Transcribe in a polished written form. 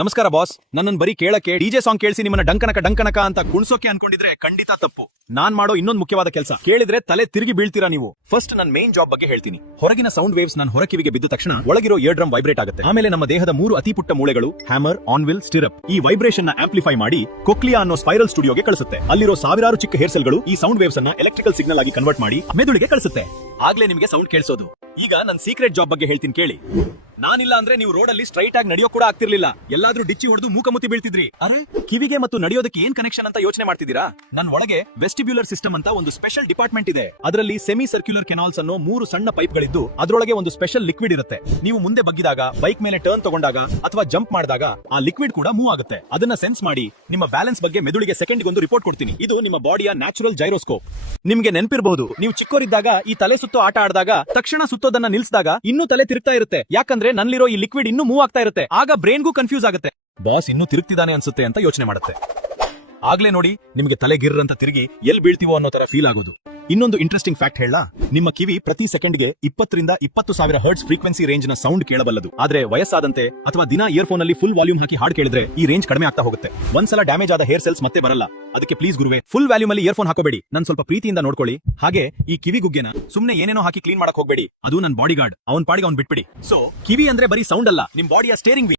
ನಮಸ್ಕಾರ ಬಾಸ್. ನನ್ನನ್ನು ಬರೀ ಕೇಳಕ್ಕೆ ಡಿಜೆ ಸಾಂಗ್ ಕೇಳಿಸಿ ನಿಮ್ಮನ್ನ ಡಂಕನಕ ಅಂತ ಕುಣಿಸೋಕೆ ಅನ್ಕೊಂಡಿದ್ರೆ ಖಂಡಿತ ತಪ್ಪು. ನಾನ್ ಮಾಡೋ ಇನ್ನೊಂದು ಮುಖ್ಯವಾದ ಕೆಲಸ ಕೇಳಿದ್ರೆ ತಲೆ ತಿರುಗಿ ಬೀಳ್ತೀರಾ ನೀವು. ಫಸ್ಟ್ ನನ್ನ ಮೇನ್ ಜಾಬ್ ಬಗ್ಗೆ ಹೇಳ್ತೀನಿ. ಹೊರಗಿನ ಸೌಂಡ್ ವೇವ್ಸ್ ನನ್ನ ಹೊರಕಿವಿಗೆ ಬಿದ್ದ ತಕ್ಷಣ ಒಳಗಿರೋ ಇಯರ್ ಡ್ರಮ್ ವೈಬ್ರೇಟ್ ಆಗುತ್ತೆ. ಆಮೇಲೆ ನಮ್ಮ ದೇಹದ 3 ಅತಿ ಪುಟ್ಟ ಮೂಳೆಗಳು ಹ್ಯಾಮರ್, ಆನ್ವಿಲ್, ಸ್ಟಿರಪ್ ಈ ವೈಬ್ರೇಷನ್ ನ ಆಂಪ್ಲಿಫೈ ಮಾಡಿ ಕೊಕ್ಲಿಯಾ ಅನ್ನೋ ಸ್ಪೈರಲ್ ಸ್ಟುಡಿಯೋಗೆ ಕಳಿಸುತ್ತೆ. ಅಲ್ಲಿರೋ ಸಾವಿರಾರು ಚಿಕ್ಕ ಹೇರ್ ಸೆಲ್ಗಳು ಈ ಸೌಂಡ್ ವೇವ್ಸ್ ಅನ್ನ ಎಲೆಕ್ಟ್ರಿಕಲ್ ಸಿಗ್ನಲ್ ಆಗಿ ಕನ್ವರ್ಟ್ ಮಾಡಿ ಮೆದುಳಿಗೆ ಕಳಿಸುತ್ತೆ. ಆಗ್ಲೇ ನಿಮಗೆ ಸೌಂಡ್ ಕೇಳಿಸೋದು. ಈಗ ನನ್ನ ಸೀಕ್ರೆಟ್ ಜಾಬ್ ಬಗ್ಗೆ ಹೇಳ್ತೀನಿ ಕೇಳಿ. ನಾನಿಲ್ಲ ಅಂದ್ರೆ ನೀವು ರೋಡ್ ಅಲ್ಲಿ ಸ್ಟ್ರೈಟ್ ಆಗಿ ನಡೆಯೋ ಕೂಡ ಆಗ್ತಿರ್ಲಿಲ್ಲ. ಎಲ್ಲಾದ್ರೂ ಡಿಚ್ಚಿ ಹೊಡೆದು ಮೂಕಮುತ್ತಿ ಬೀಳ್ತಿದ್ರಿ. ಅರೆ, ಕಿವಿಗೆ ಮತ್ತು ನಡೆಯೋದಕ್ಕೆ ಏನ್ ಕನೆಕ್ಷನ್ ಅಂತ ಯೋಚನೆ ಮಾಡ್ತಿದ್ದೀರಾ? ನನ್ನ ಒಳಗೆ ವೆಸ್ಟಿಬ್ಯುಲರ್ ಸಿಸ್ಟಮ್ ಅಂತ ಒಂದು ಸ್ಪೆಷಲ್ ಡಿಪಾರ್ಟ್ಮೆಂಟ್ ಇದೆ. ಅದರಲ್ಲಿ ಸೆಮಿ ಸರ್ಕ್ಯುಲರ್ ಕೆನಾಲ್ಸ್ ಅನ್ನೋ 3 ಸಣ್ಣ ಪೈಪ್ ಗಳಿದ್ದು ಅದರೊಳಗೆ ಒಂದು ಸ್ಪೆಷಲ್ ಲಿಕ್ವಿಡ್ ಇರುತ್ತೆ. ನೀವು ಮುಂದೆ ಬಗ್ಗಿದಾಗ, ಬೈಕ್ ಮೇಲೆ ಟರ್ನ್ ತಗೊಂಡಾಗ ಅಥವಾ ಜಂಪ್ ಮಾಡಿದಾಗ ಆ ಲಿಕ್ವಿಡ್ ಕೂಡ ಮೂವ್ ಆಗುತ್ತೆ. ಅದನ್ನ ಸೆನ್ಸ್ ಮಾಡಿ ನಿಮ್ಮ ಬ್ಯಾಲೆನ್ಸ್ ಬಗ್ಗೆ ಮೆದುಳಿಗೆ ಸೆಕೆಂಡ್ ಒಂದು ರಿಪೋರ್ಟ್ ಕೊಡ್ತೀನಿ. ಇದು ನಿಮ್ಮ ಬಾಡಿಯ ನ್ಯಾಚುರಲ್ ಜೈರೋಸ್ಕೋಪ್. ನಿಮ್ಗೆ ನೆನಪಿರಬಹುದು, ನೀವು ಚಿಕ್ಕೋರಿದ್ದಾಗ ಈ ತಲೆ ಸುತ್ತೋ ಆಟ ಆಡಿದಾಗ ತಕ್ಷಣ ಸುತ್ತೋದನ್ನ ನಿಲ್ಸಿದಾಗ ಇನ್ನೂ ತಲೆ ತಿರುಗ್ತಾ ಇರುತ್ತೆ. ಯಾಕಂದ್ರೆ ನಲ್ಲಿರೋ ಈ ಲಿಕ್ವಿಡ್ ಇನ್ನೂ ಮೂವ್ ಆಗ್ತಾ ಇರುತ್ತೆ. ಆಗ ಬ್ರೈನ್ಗೂ ಕನ್ಫ್ಯೂಸ್ ಆಗುತ್ತೆ. ಬಾಸ್ ಇನ್ನೂ ತಿರುಗ್ತಿದ್ದಾನೆ ಅನ್ಸುತ್ತೆ ಅಂತ ಯೋಚನೆ ಮಾಡುತ್ತೆ. ಆಗ್ಲೇ ನೋಡಿ ನಿಮಗೆ ತಲೆ ಗಿರ್ ಅಂತ ತಿರುಗಿ ಎಲ್ಲಿ ಬೀಳ್ತೀವೋ ಅನ್ನೋ ತರ ಫೀಲ್ ಆಗೋದು. ಇನ್ನೊಂದು ಇಂಟ್ರೆಸ್ಟಿಂಗ್ ಫ್ಯಾಕ್ಟ್ ಹೇಳ, ನಿಮ್ಮ ಕಿವಿ ಪ್ರತಿ ಸೆಕೆಂಡ್ಗೆ 20 ರಿಂದ 20,000 ಹರ್ಟ್ಸ್ ಫ್ರೀಕ್ವೆನ್ಸಿ ರೇಂಜ್ ನ ಸೌಂಡ್ ಕೇಳಬಲ್ಲದು. ಆದ್ರೆ ವಯಸ್ಸಾದಂತೆ ಅಥವಾ ದಿನ ಇಯರ್ಫೋನ್ ಅಲ್ಲಿ ಫುಲ್ ವಾಲ್ಯೂಮ್ ಹಾಕಿ ಹಾಡು ಕೇಳಿದ್ರೆ ಈ ರೇಂಜ್ ಕಡಿಮೆ ಆಗ್ತಾ ಹೋಗುತ್ತೆ. ಒಂದ್ಸಲ ಡ್ಯಾಮೇಜ್ ಆದ ಹೇರ್ ಸೆಲ್ಸ್ ಮತ್ತೆ ಬರಲ್ಲ. ಅದಕ್ಕೆ ಪ್ಲೀಸ್ ಗುರುವೆ, ಫುಲ್ ವ್ಯಾಲ್ಯೂಮ್ ಅಲ್ಲಿ ಇಯರ್ಫೋನ್ ಹಾಕೋಬೇಡಿ. ನನ್ ಸ್ವಲ್ಪ ಪ್ರೀತಿಯಿಂದ ನೋಡ್ಕೊಳ್ಳಿ. ಹಾಗೆ ಈ ಕಿವಿ ಗುಗ್ಗೆನ ಸುಮ್ನೆ ಏನೇನೋ ಹಾಕಿ ಕ್ಲೀನ್ ಮಾಡಕ್ ಹೋಗ್ಬೇಡಿ. ಅದು ನನ್ನ ಬಾಡಿ ಗಾರ್ಡ್. ಅವನ್ ಪಾಡಿಗೆ ಅವ್ನ್ ಬಿಟ್ಬಿಡಿ. ಸೊ ಕಿವಿ ಅಂದ್ರೆ ಬರೀ ಸೌಂಡ್ ಅಲ್ಲ, ನಿಮ್ ಬಾಡಿಯ ಸ್ಟೇರಿಂಗ್ ವೀಲ್.